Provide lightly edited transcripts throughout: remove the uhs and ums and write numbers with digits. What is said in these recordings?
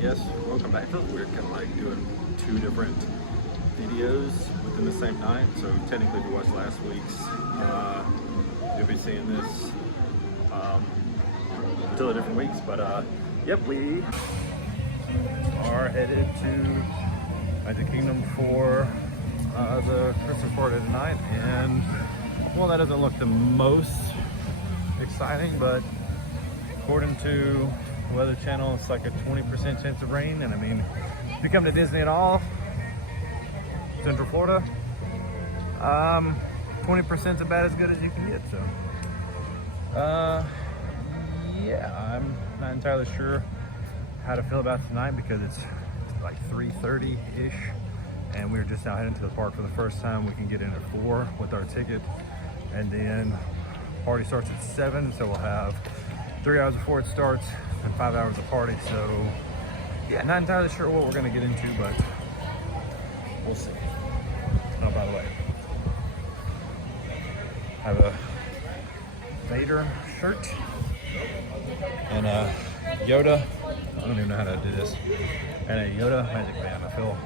Yes, welcome back. It feels weird kind of like doing two different videos within the same night. So technically if you watched last week's, you'll be seeing this until the different weeks. But yep, we are headed to Magic Kingdom for the Christmas party tonight. And well, that doesn't look the most exciting, but according to Weather Channel, it's like a 20% chance of rain. And I mean, if you come to Disney at all, Central Florida, 20% is about as good as you can get. So yeah, I'm not entirely sure how to feel about tonight because it's like 3:30-ish and we're just now heading to the park for the first time. We can get in at 4 with our ticket, and then party starts at 7, so we'll have 3 hours before it starts and 5 hours of party. So yeah, not entirely sure what we're gonna get into, but we'll see. Oh, by the way, I have a Vader shirt and a Yoda, I don't even know how to do this, and a Yoda Magic Band. I feel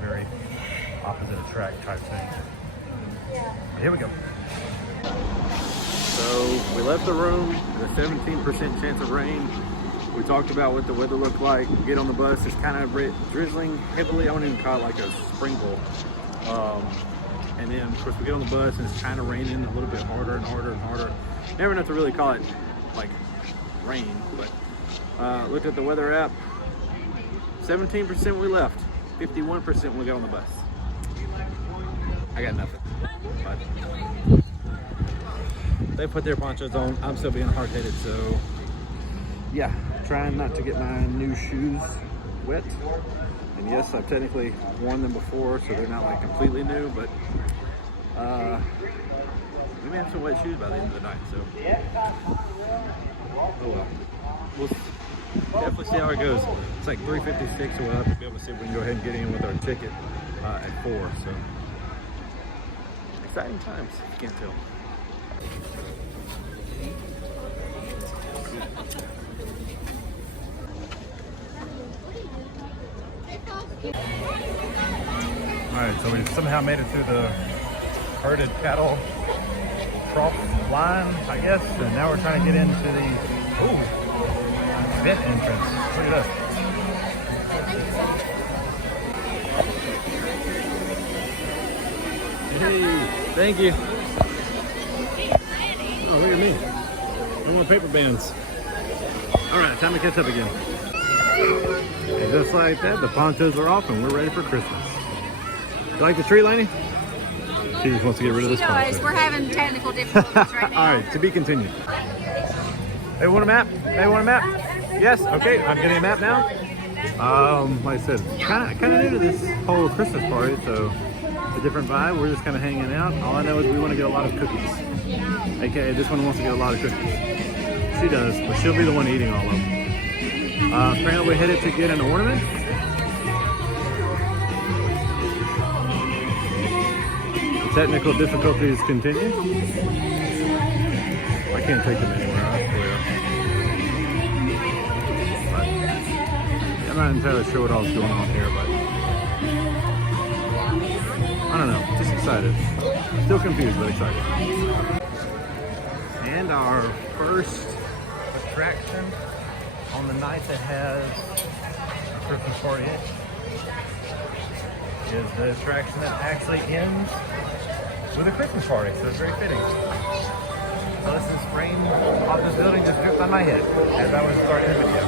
very opposite attract type thing. But here we go. So we left the room at a 17% chance of rain. We talked about what the weather looked like. We get on the bus, it's kind of drizzling heavily. I wouldn't even call it like a sprinkle. And then of course we get on the bus and it's kind of raining a little bit harder and harder and harder. Never enough to really call it like rain, but looked at the weather app. 17% we left, 51% when we got on the bus. I got nothing. But they put their ponchos on. I'm still being hard-headed, so yeah, trying not to get my new shoes wet. And yes, I've technically worn them before, so they're not like completely new, but we may have some wet shoes by the end of the night, so oh well. We'll definitely see how it goes. It's like 3:56, so we'll have to be able to see if we can go ahead and get in with our ticket at 4. So exciting times, if you can't tell. Alright, so we somehow made it through the herded cattle trough line, I guess, and now we're trying to get into the event entrance. Look at that. Hey, thank you. Oh, look at me. I want paper bands. Alright, time to catch up again. And just like that, the ponchos are off and we're ready for Christmas. You like the tree, Lainey? She just wants to get rid of this poncho. We're having technical difficulties right now. Alright, to be continued. Hey, want a map? Hey, want a map? Yes, okay, I'm getting a map now. Like I said, kind of new to this whole Christmas party, so it's a different vibe. We're just kind of hanging out. All I know is we want to get a lot of cookies. AKA, this one wants to get a lot of cookies. She does, but she'll be the one eating all of them. Apparently we're headed to get an ornament. The technical difficulties continue. I can't take them anywhere, I swear. But I'm not entirely sure what all's going on here, but I don't know, just excited. Still confused, but excited. And our first attraction on the night that has a Christmas party is the attraction that actually ends with a Christmas party, so it's very fitting. So this is rain off this building just dripped on my head as I was starting the video.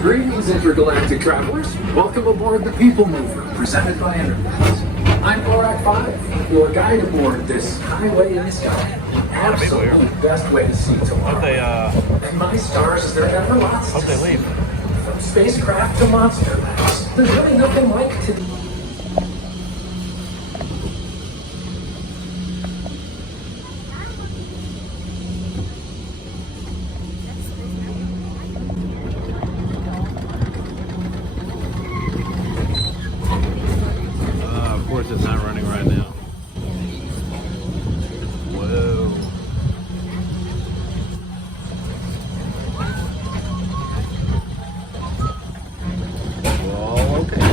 Greetings, intergalactic travelers. Welcome aboard the People Mover, presented by Enterprise. I'm Borak 5, your guide aboard this highway in the sky. The absolute best way to see tomorrow. And my stars, there are never lots Hope they leave. From spacecraft to monster labs. There's really nothing like to. Of course, it's not running right now. Whoa. Whoa, okay.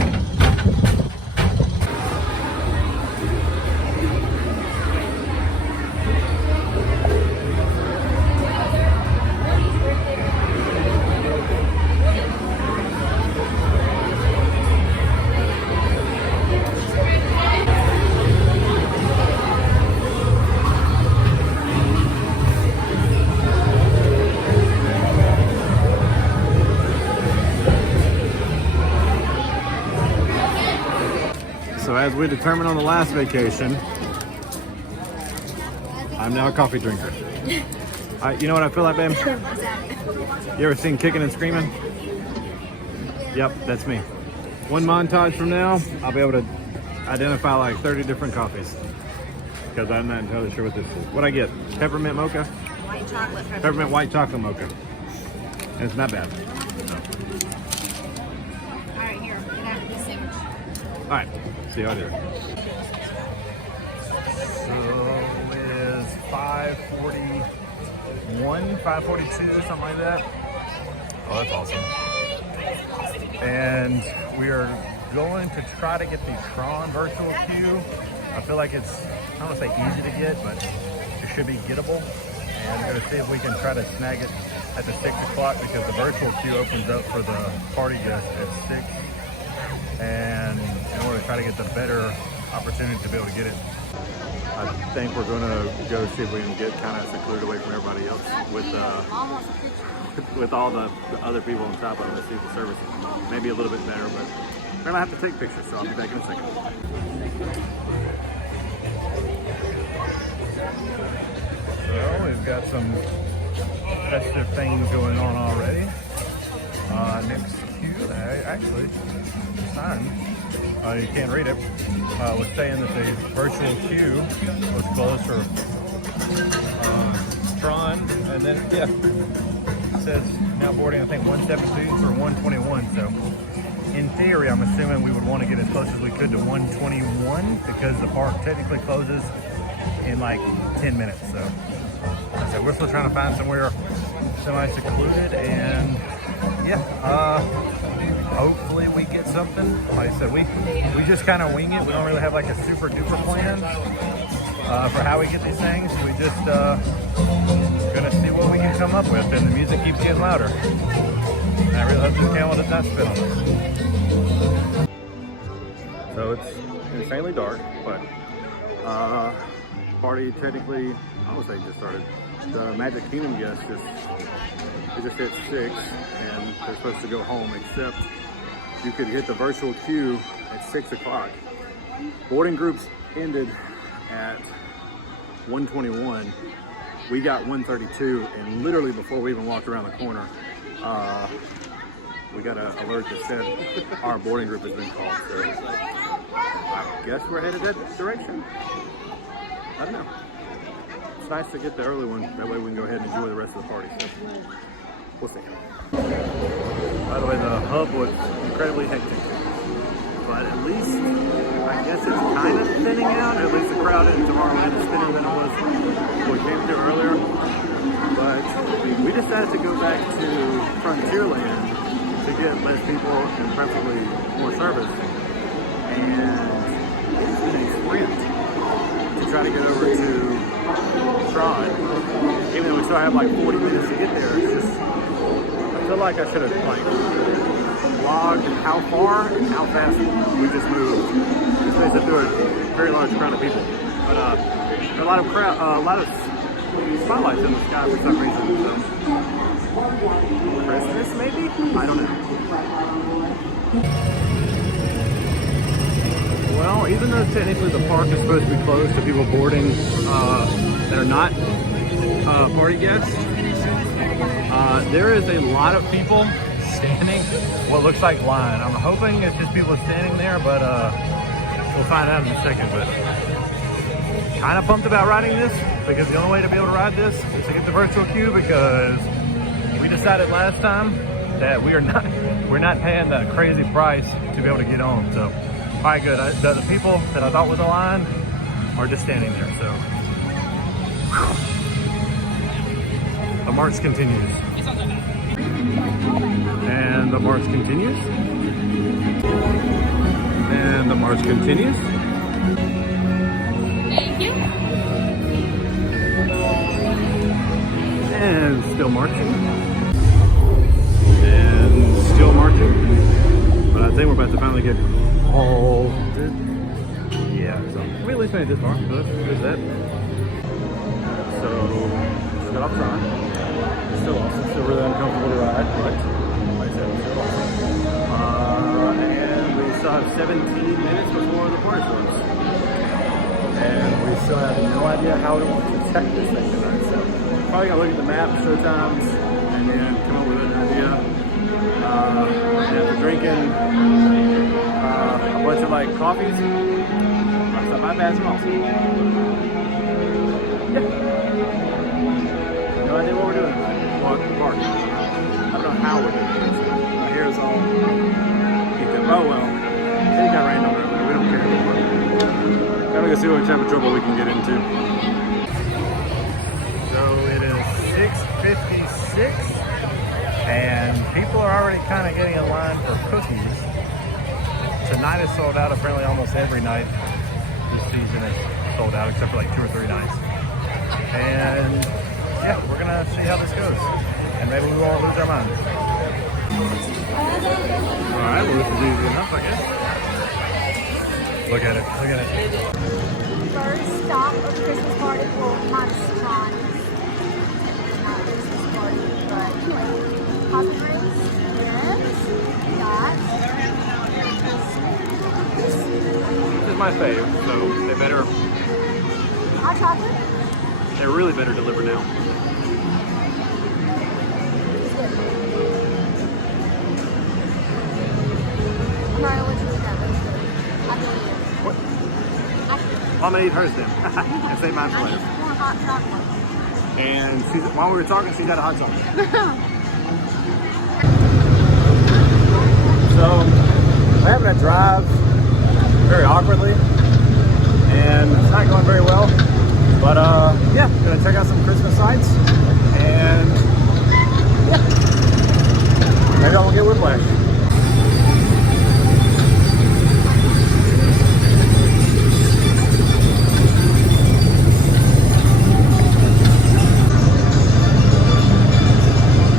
So as we determined on the last vacation, I'm now a coffee drinker. You know what I feel like, babe? You ever seen Kicking and Screaming? Yep, that's me. One montage from now, I'll be able to identify like 30 different coffees. Because I'm not entirely sure what this is. What'd I get? Peppermint mocha? White chocolate. Peppermint white chocolate mocha. And it's not bad. No. All right, here. Get out of this sandwich. All right, see how it is. So it is 5:41, 5:42, something like that. Oh, that's awesome. And we are going to try to get the Tron virtual queue. I feel like it's, I don't want to say easy to get, but it should be gettable. And we're going to see if we can try to snag it at the 6 o'clock because the virtual queue opens up for the party guests at 6. And in order to try to get the better opportunity to be able to get it, I think we're going to go see if we can get kind of secluded away from everybody else with all the other people on top of it. See if the service may be a little bit better, but we're going to have to take pictures, so I'll be back in a second. So we've got some festive things going on already. Next queue, actually, sign. You can't read it. Was saying that the virtual queue was closed for Tron, and then yeah, it says now boarding I think 172 for 121. So in theory, I'm assuming we would want to get as close as we could to 121 because the park technically closes in like 10 minutes. So we're still trying to find somewhere semi-secluded, and yeah, hopefully we get something. Like I said, we just kind of wing it. We don't really have like a super duper plan for how we get these things. We just gonna see what we can come up with, and the music keeps getting louder. And I really hope this camera does not spin on us. So it's insanely dark, but party technically, I would say just started. The Magic Kingdom guests just hit 6, and they're supposed to go home, except you could hit the virtual queue at 6 o'clock. Boarding groups ended at 121. We got 132, and literally before we even walked around the corner, we got an alert that said our boarding group has been called. So I guess we're headed that direction. I don't know. It's nice to get the early one. That way we can go ahead and enjoy the rest of the party. So we'll see. By the way, the hub was incredibly hectic, but at least I guess it's kind of thinning out. At least the crowd in Tomorrowland is thinner than it was when we came through earlier. But we decided to go back to Frontierland to get less people and preferably more service. And it's been a sprint to try to get over to Tron. Even though we still have like 40 minutes to get there, it's just, I feel like I should have like logged how far and how fast we just moved. Especially through a very large crowd of people. But a lot of spotlights in the sky for some reason. So Christmas maybe? I don't know. Well, even though technically the park is supposed to be closed to people boarding that are not party guests, there is a lot of people standing what looks like line. I'm hoping it's just people standing there, but we'll find out in a second. But kind of pumped about riding this because the only way to be able to ride this is to get the virtual queue, because we decided last time that we're not paying the crazy price to be able to get on. So, all right, good. The people that I thought was a line are just standing there. So, the march continues, and the march continues, and the march continues. Thank you. And still marching. And still marching. But I think we're about to finally get halted. Yeah, so we at least made it this far. So there's that. So, stop sign. It's still awesome. Still really uncomfortable to ride, but like I said, it's still awesome. And we still have 17 minutes before the party starts. And we still have no idea how we want to check this thing tonight. So probably gonna look at the map, show times, and then come up with an idea. And after drinking a bunch of like coffees, my bad's awesome. Yeah. No idea what we're doing. Walk the park. I don't know how we're doing this. My hair is all oh well. It got rained on earlier. We don't care anymore. Gotta go see what type of trouble we can get into. So it is 6:56, and people are already kind of getting in line for cookies. Tonight is sold out. Apparently, almost every night this season is sold out, except for like 2 or 3 nights. And yeah, we're gonna see how this goes, and maybe we won't lose our minds. All right, well, this is easy enough, I guess. Look at it, look at it. First stop of the Christmas party, well, minus Tron. Not Christmas party, but anyway. Poppin' rings, yes, This is my fave, so they better, hot chocolate. they really better deliver now. I'm not gonna let you eat that, but it's good. I really do. What? I I'm gonna eat hers then, and save mine for I later. need more hot chocolate. And while we were talking, she's got a hot chocolate. So, we're having to drive very awkwardly, and it's not going very well. But yeah, gonna check out some Christmas sights, and yeah, maybe I won't get whiplash.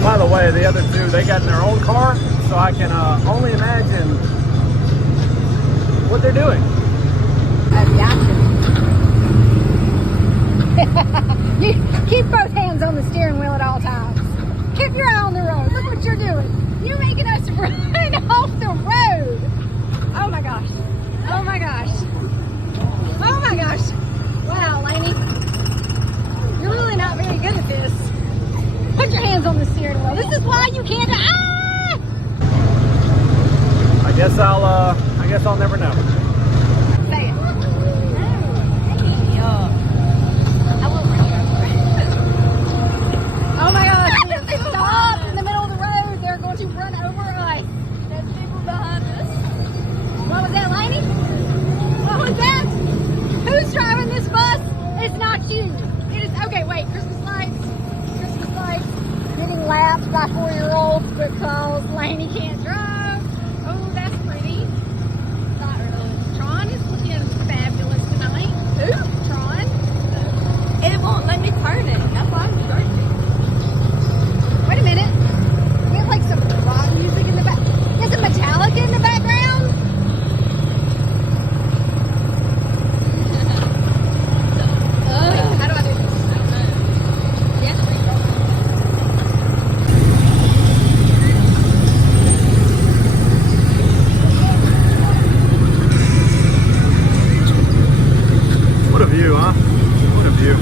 By the way, the other two, they got in their own car, so I can only imagine what they're doing. You keep both hands on the steering wheel at all times. Keep your eye on the road. Look what you're doing. You're making us run off the road. Oh my gosh. Oh my gosh. Oh my gosh. Wow, Lainey. You're really not very good at this. Put your hands on the steering wheel. This is why you can't. Ah! I guess I'll never know. Say it. Oh my gosh. Stop in the middle of the road. They're going to run over us. There's people behind us. What was that, Lainey? What was that? Who's driving this bus? It's not you. It is. Okay, wait. Christmas lights. Christmas lights. Getting lapped by 4-year-olds because Lainey can't drive. Oh, that's pretty. Not really. Tron is looking fabulous tonight. Ooh, Tron. It won't let me turn it. That's why I'm starting. Wait a minute. We have like some rock music in the back. There's some Metallica in the background. How do I do this? Yes, please. What a view, huh? What a view.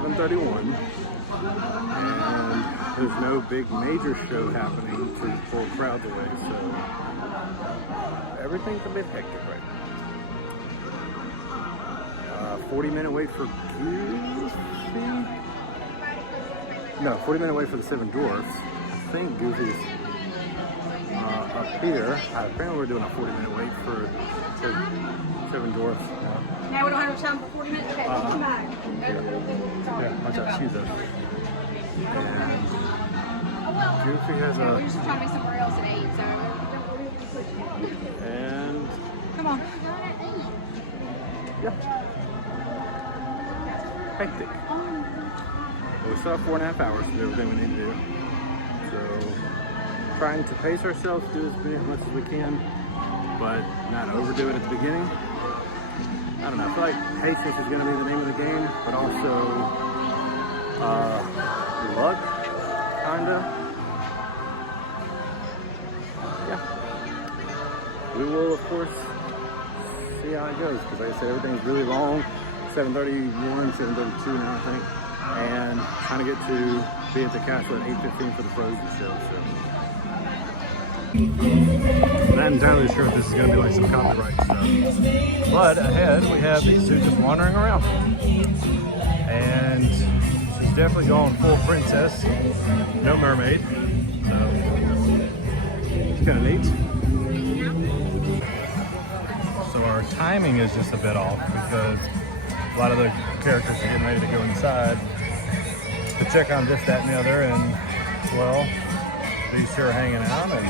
7:31, and there's no big major show happening to pull crowds away, so everything's a bit hectic right now. 40-minute wait for Goofy? No, 40-minute wait for the Seven Dwarfs. I think Goofy's up here. Apparently we're doing a 40-minute wait for Seven Dwarfs. Now we don't have time for 40 minutes. Okay, come back. Yeah, watch out, she's up. And Goofy has We're a... just trying to be somewhere else at 8, so. And... Come on. yeah. Hectic. But we still have 4.5 hours to do everything we need to do. So, trying to pace ourselves, do as much as we can, but not overdo it at the beginning. I don't know, I feel like patience is going to be the name of the game, but also luck, kinda. Yeah. We will, of course, see how it goes, because like I said, everything's really long. 7:31, 7:32 now, I think. And trying to get to be at the castle at 8:15 for the Frozen show, so. I'm not entirely sure if this is going to be like some copyright stuff. But ahead, we have these two just wandering around. And she's definitely going full princess, no mermaid. So, it's kind of neat. So our timing is just a bit off because a lot of the characters are getting ready to go inside to check on this, that, and the other. And, well, these two are hanging out, and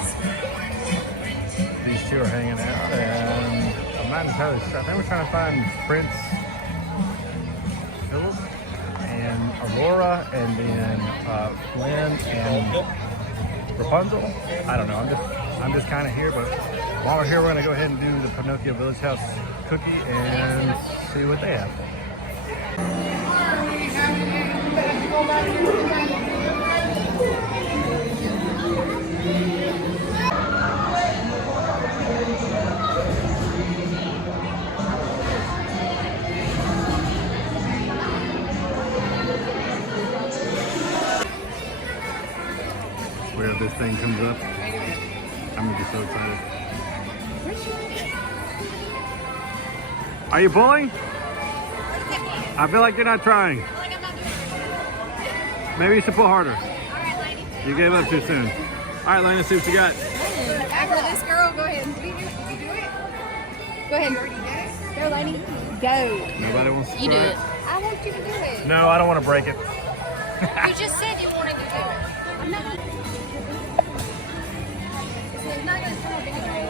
these two are hanging out, and I'm not entirely sure. I think we're trying to find Prince Philip and Aurora, and then Flynn and Rapunzel. I don't know. I'm just kind of here, but while we're here, we're gonna go ahead and do the Pinocchio Village House cookie and see what they have. Where this thing comes up, I'm gonna be so excited. Are you pulling? I feel like you're not trying. Maybe you should pull harder. You gave up too soon. All right, Lena, see what you got. After this girl, go ahead. Did you do it? Go ahead. Go, Lainey. Go. Nobody wants to You try do it. I want you to do it. No, I don't want to break it. You just said you wanted to do it. I'm not gonna. It's not gonna come up anyway.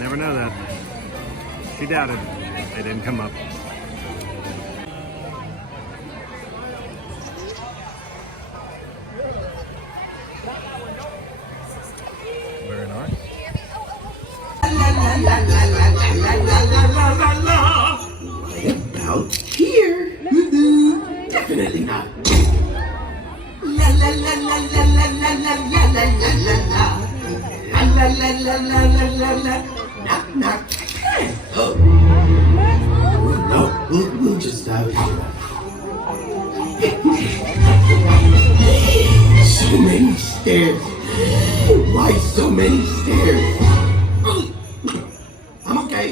Never know that. She doubted. It didn't come up. Very nice. Out here? Definitely not. La la la la la la la la la la la la. La la la la la la la la. Knock knock. Oh. No, we'll just have it. So many stairs. Why so many stairs? I'm okay.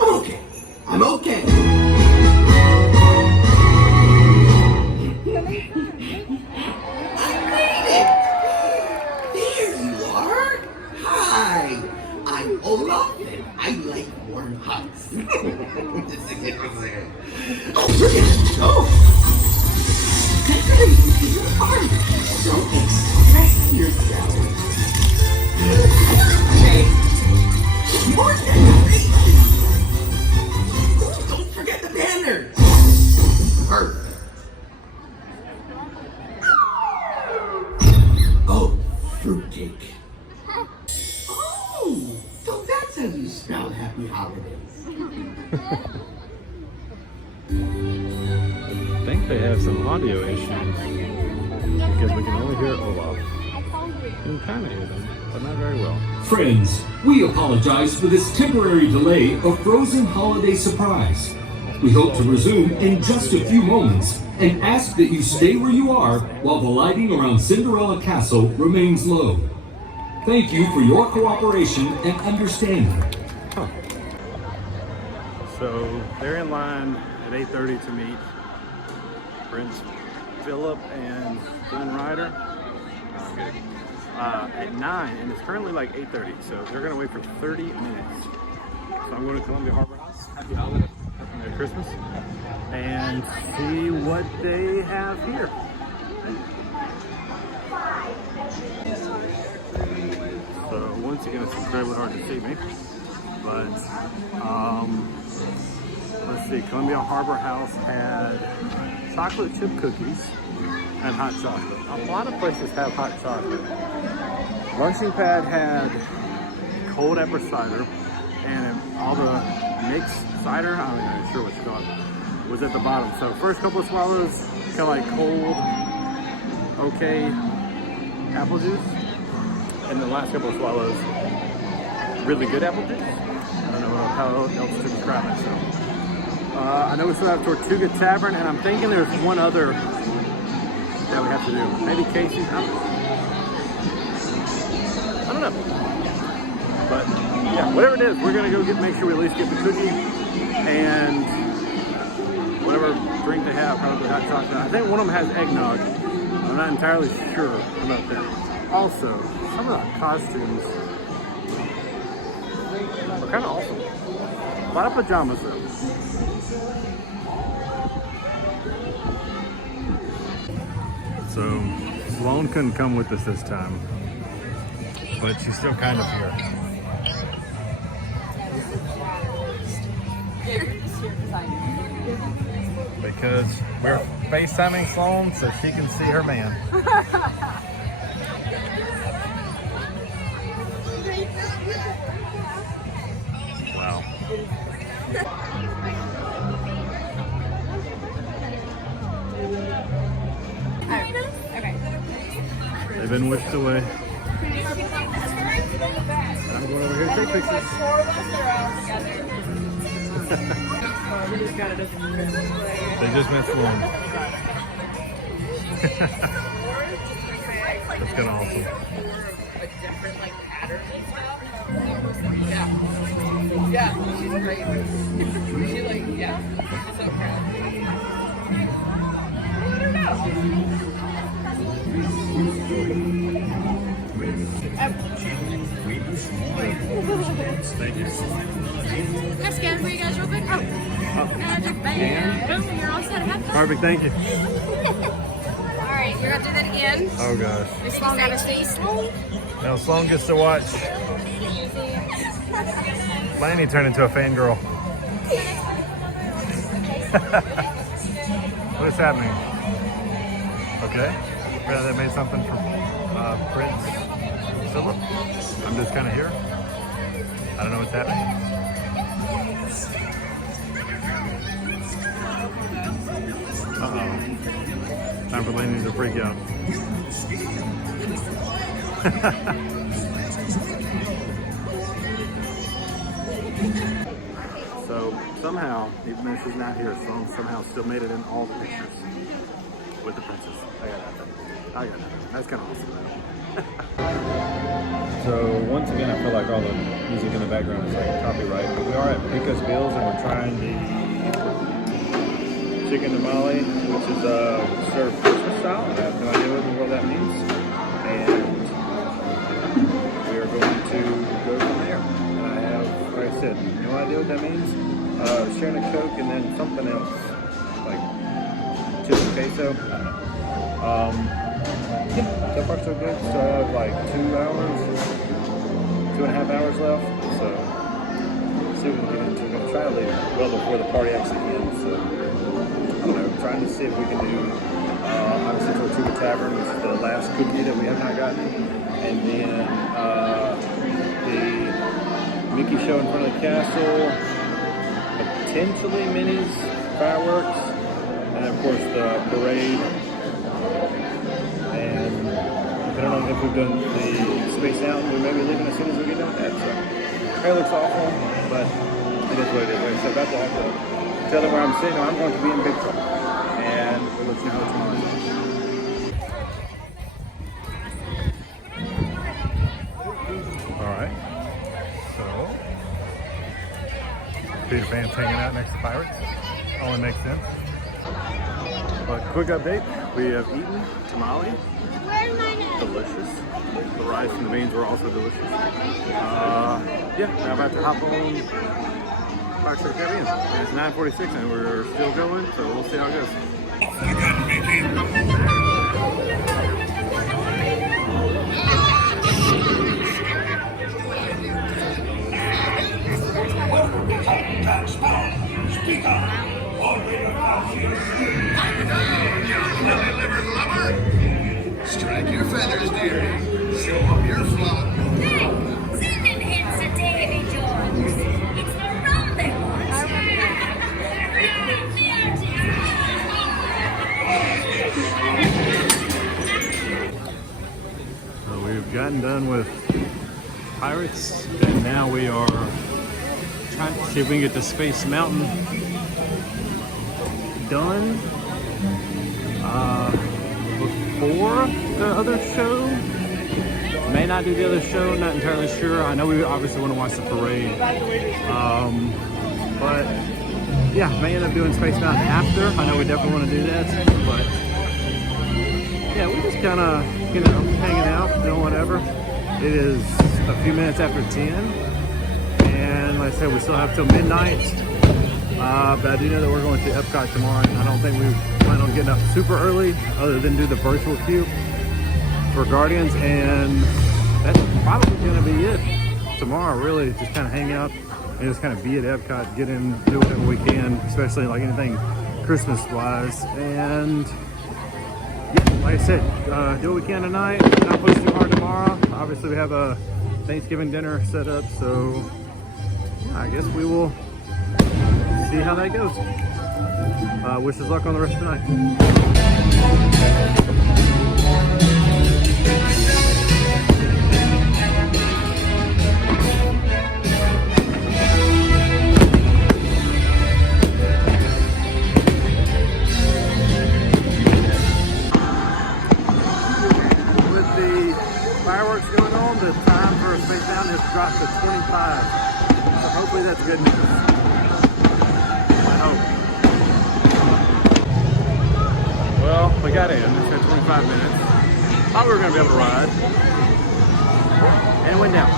I'm okay. I'm okay. I made it. There you are. Hi. I'm Olaf and I like warm hugs. Oh, we're gonna go. You're fine. Don't express yourself. Okay. More decoration. Don't forget the banner. Perfect. Oh, fruitcake. Oh, so that's how you spell happy holidays. I think they have some audio issues because we can only hear Olaf. You can kind of hear them, but not very well. Friends, we apologize for this temporary delay of Frozen Holiday Surprise. We hope to resume in just a few moments and ask that you stay where you are while the lighting around Cinderella Castle remains low. Thank you for your cooperation and understanding. So they're in line at 8:30 to meet Prince Philip and Glenn Ryder at 9, and it's currently like 8:30, so they're gonna wait for 30 minutes. So I'm going to Columbia Harbor House. Happy holiday, Merry Christmas, and see what they have here. So once again, it's incredibly hard to see me, but let's see. Columbia Harbor House had chocolate chip cookies and hot chocolate. A lot of places have hot chocolate. Lunching Pad had cold apple cider, and all the mixed cider, I'm not even sure what you call it, was at the bottom. So first couple of swallows, kind of like cold, okay apple juice, and the last couple of swallows, really good apple juice. I don't know how else to describe it. So I know we still have Tortuga Tavern, and I'm thinking there's one other that we have to do. Maybe Casey's. I don't know. But yeah, whatever it is, we're gonna go make sure we at least get the cookie and whatever drink they have, probably hot chocolate. I think one of them has eggnog. I'm not entirely sure about that. Also, some of the costumes are kind of awesome. A lot of pajamas though. So Sloan couldn't come with us this time, but she's still kind of here. Because we're FaceTiming Sloan so she can see her man. Wow. They've been whisked away. I'm going over here to take pictures. They just missed one. That's kind of awesome. Yeah, she's great. She like, yeah, she's so proud. Thank you. Can I scan for you guys real quick? Oh. Boom, you're all set. Have fun. Perfect, thank you. All right, you're gonna do that again. Oh gosh. This long got his face. Now Sloan gets to watch Lanny turn into a fangirl. What is happening? Okay. Yeah, they made something for Prince Philip. I'm just kind of here. I don't know what's happening. Uh-oh. Time for Lanny to freak out. So somehow, even though she's not here, Sloan somehow still made it in all the pictures with the princess. I got that. That's kind of awesome. So once again, I feel like all the music in the background is like copyright, but we are at Picos Bills and we're trying the chicken tamale, which is served Christmas style. I have no idea what in the world that means, and we are going to go from there. And I have, like I said, no idea what that means. Sharing a Coke and then something else, like chili queso. I don't know. Yeah, so far so good. So I have like 2 hours, 2.5 hours left. So let's see what we can get into. We're going to try to leave well before the party actually ends. So I don't know, trying to see if we can do obviously Tortuga Tavern, which is the last cookie that we have not gotten. And then the Mickey show in front of the castle, potentially Minnie's fireworks, and of course the parade. And I don't know if we've done the Space Mountain, we may be leaving as soon as we get done with that. So it looks awful, but it is what it is. Like I said, about to have to tell them where I'm sitting, or I'm going to be in big trouble. And we'll let you know tomorrow. All right. So, Peter Pan's hanging out next to Pirates. Only makes sense. But quick update, we have eaten tamale. Delicious. The rice and the beans were also delicious. Yeah, now I'm about to hop on back to the Caribbean. It's 9:46 and we're still going, so we'll see how it goes. Speak up! Lily-livered lover! Strike your feathers, dearie. Show up your flock. Hey, send them hints to Davy Jones. It's the rum they want. So we've gotten done with Pirates, and now we are trying to see if we can get the Space Mountain done before the other show. May not do the other show, not entirely sure. I know we obviously want to watch the parade. But yeah, may end up doing Space Mountain after. I know we definitely want to do that, but yeah, we just kind of, you know, hanging out, doing whatever. It is a few minutes after 10, and like I said, we still have till midnight. But I do know that we're going to Epcot tomorrow, and I don't think we plan on getting up super early, other than do the virtual queue for Guardians, and that's probably going to be it tomorrow. Really, just kind of hang out and just kind of be at Epcot, get in, do whatever we can, especially like anything Christmas-wise, and yeah, like I said, do what we can tonight, not push too hard tomorrow. Obviously, we have a Thanksgiving dinner set up, so I guess we will see how that goes. Wish us luck on the rest of the night. With the fireworks going on, the time for Space Mountain has dropped to 25. So hopefully that's good news. Well, we got in. It's been 25 minutes. Thought we were going to be able to ride. And it went down.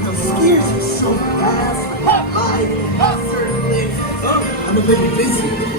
those skiers are so fast. Gliding, certainly. Oh, I'm a bit busy.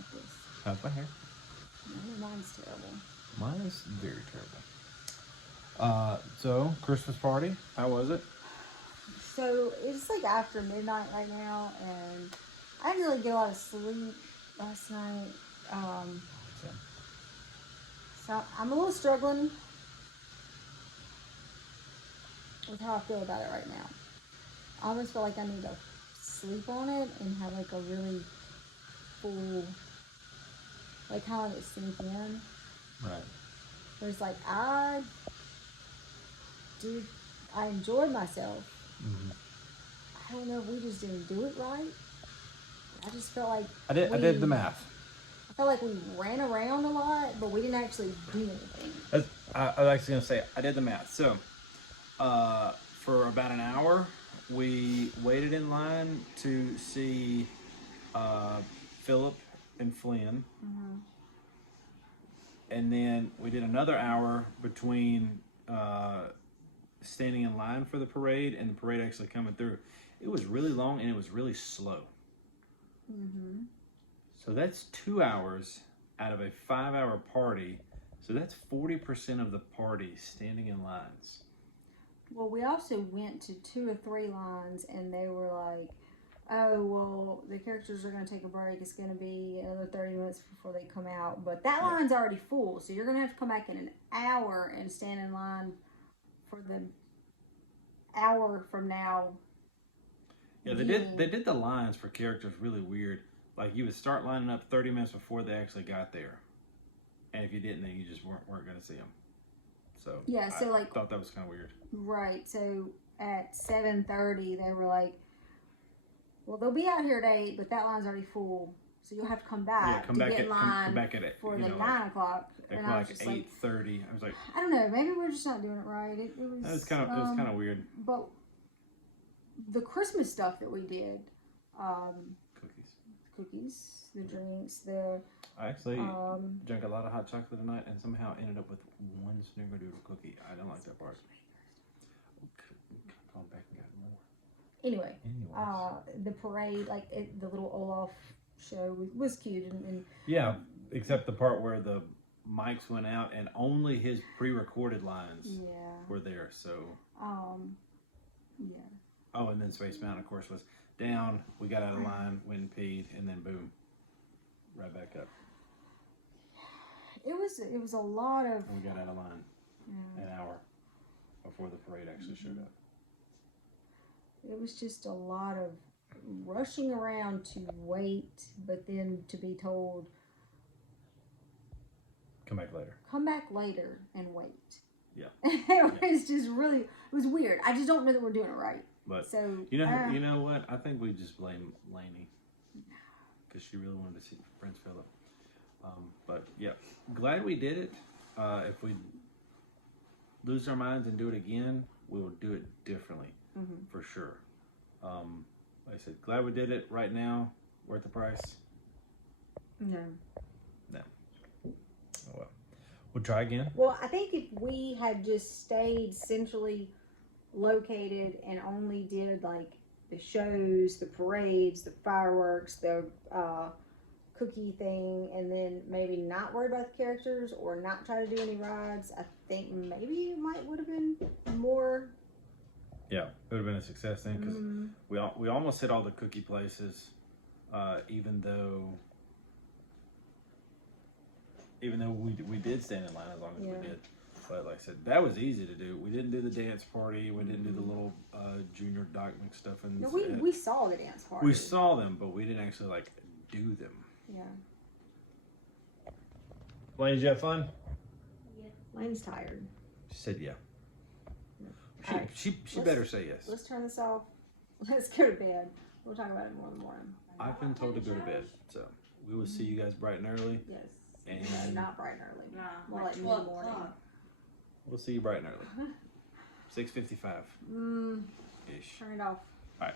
like this. How's my hair? No, mine's terrible. Mine is very terrible. So Christmas party, how was it? So it's like after midnight right now, and I didn't really get a lot of sleep last night. So I'm a little struggling with how I feel about it right now. I almost feel like I need to sleep on it and have like a really full, like kind of let it sink in. Right. Where it's like I enjoyed myself. Mm-hmm. I don't know if we just didn't do it right. I just felt like I did the math. I felt like we ran around a lot, but we didn't actually do anything. I was actually gonna say I did the math. So, for about an hour, we waited in line to see Philip and Flynn, and then we did another hour between standing in line for the parade and the parade actually coming through. It was really long and it was really slow. So that's 2 hours out of a 5-hour party. So that's 40% of the party standing in lines. Well, we also went to 2 or 3 lines, and they were like, "Oh, well, the characters are going to take a break. It's going to be another 30 minutes before they come out." But that line's already full, so you're going to have to come back in an hour and stand in line for the hour from now. Yeah, they did the lines for characters really weird. Like you would start lining up 30 minutes before they actually got there, and if you didn't, then you just weren't going to see them. So yeah, so I thought that was kind of weird. Right. So at 7:30, they were like, "Well, they'll be out here at 8, but that line's already full, so you'll have to come back Come to back get in line come back at it for the 9 o'clock." Like, And I was like just like, 8:30. I was like, I don't know. Maybe we're just not doing it right. It was it was kind of weird. But the Christmas stuff that we did, cookies, the drinks, I actually drank a lot of hot chocolate tonight and somehow ended up with one snickerdoodle cookie. I don't like that part. Gone back and got more. Anyway, the parade, like the little Olaf show was cute and yeah, except the part where the mics went out and only his pre-recorded lines were there. So yeah. Oh, and then Space Mountain, of course, was down. We got out of line, went and peed, and then boom, right back up. It was a lot of. And we got out of line an hour before the parade actually showed up. It was just a lot of rushing around to wait, but then to be told, Come back later. Come back later and wait. Yeah. It was just really, it was weird. I just don't know that we're doing it right. But so you know what? I think we just blame Lainey because she really wanted to see Prince Philip. But yeah, glad we did it. If we lose our minds and do it again, we will do it differently for sure. Like I said, glad we did it. Right now, worth the price? No. Oh well, we'll try again. Well, I think if we had just stayed centrally located and only did like the shows, the parades, the fireworks, the cookie thing, and then maybe not worry about the characters or not try to do any rides, I think maybe it would have been more. Yeah, it would have been a success then because we almost hit all the cookie places, even though we did stand in line as long as we did. But like I said, that was easy to do. We didn't do the dance party. We didn't do the little junior Doc stuff. And no, we saw the dance party. We saw them, but we didn't actually like do them. Yeah. Lane, did you have fun? Yeah. Lane's tired. She said yeah. Right. She better say yes. Let's turn this off. Let's go to bed. We'll talk about it more in the morning. I've been told to go to bed, so we will see you guys bright and early. Yes. And no, not bright and early. Nah, more like like 12 mid-morning. o'clock. We'll see you bright and early. 6:55 ish. Turn it off. All right.